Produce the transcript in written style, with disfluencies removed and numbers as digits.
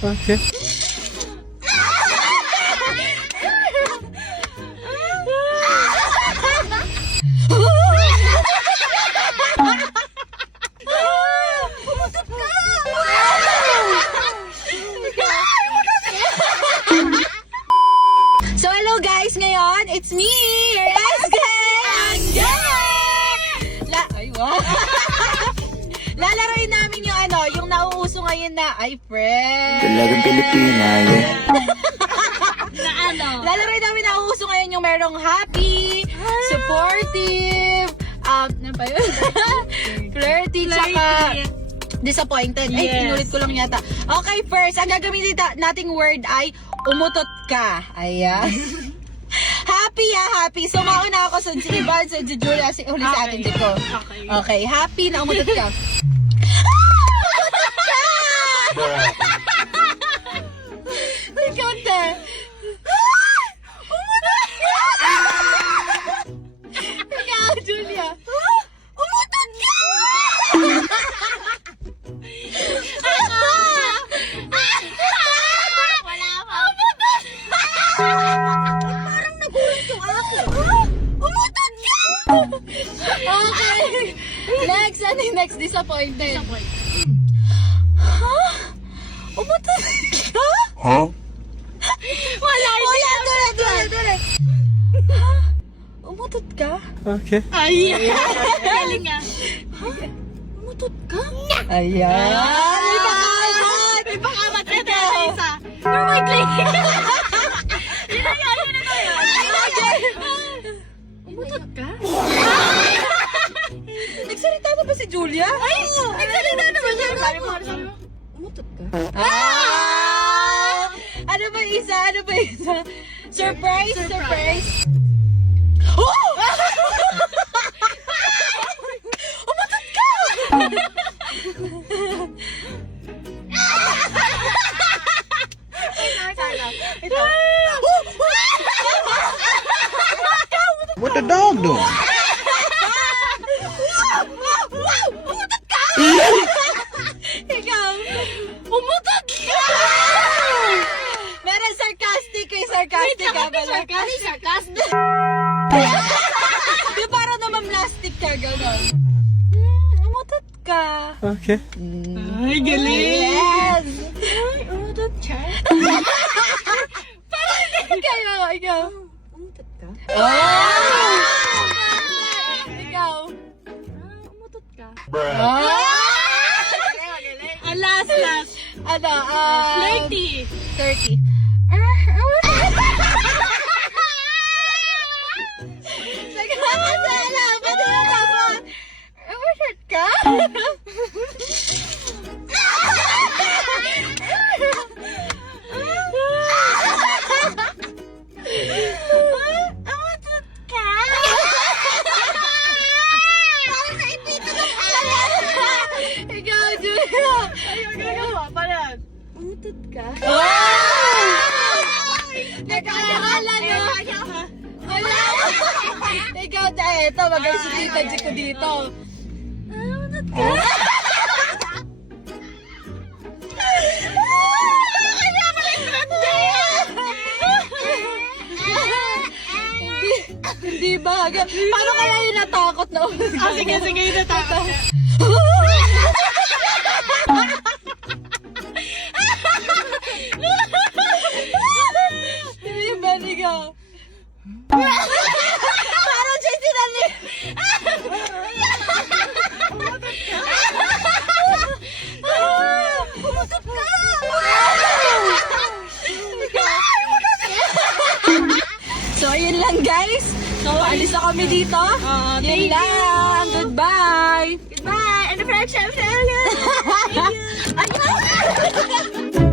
Okay. So hello guys, ngayon it's me, your SK! Ay, wow! Lalaroin namin yung yung nauuso ngayon na friend. Talagang Pilipina, yeah. Lalaroin namin nauuso ngayon yung merong happy, supportive, ano pa yun? Flirty, tsaka disappointed. Ay, inulit ko lang yata. Okay, first, ang gagamitin nating word ay umutot ka. Ayan. Happy happy. So, mauna ako sa Ivan, sa Julia, huli sa atin dito. Okay, happy na umutot ka. Umutot ka! Ikaw, te. Umutot ka! Ikaw, Julia. Umutot ka! Wala pa. Umutot ka! Parang nagulat yung akin. Umutot ka! Okay. Next, ano yung next? Disappointed. Huh? Umutot ka? Huh? Wala, tuloy. Umutot ka? Okay. Ay, galing nga. Umutot ka? Ayan. May pakamat na tayo isa. Oh my God. Yun na yun. Umutot ka? Nagsalita na ba si Julia? Ay, nagsalita na ba siya? Sabi mo. Umutot ka? Ano ba isa? Surprise. Oh! Umutot ka! Ito. What the dog doing? Umutot ka! Ikaw, umutot ka! Meron sarcastic ka pala. Sarcastic? Di para naman plastic ka, gano'n. Umutot ka. Okay. Ay, galing! Yes! Ay, umutot ka. Parang ikaw. Umutot ka? Oh! Ikaw. Umutot ka. Last. Ano? 30. Umutot ka? Umutot ka? Parang naipito ng ikaw, Julia. Umutot ka? Nagkakala nyo. Wala. Ikaw, eto, mag-aisipita ko dito. Umutot ka? Kaya pala yung hindi baga. Paano kaya yung natakot na ulit? Sige, yung natakot. Hindi ba, ikaw? Parang siya sinali. Pumusok ka! So, yun lang guys. So, alis na kami dito. Yun lang. Goodbye. And the friendship. Thank you.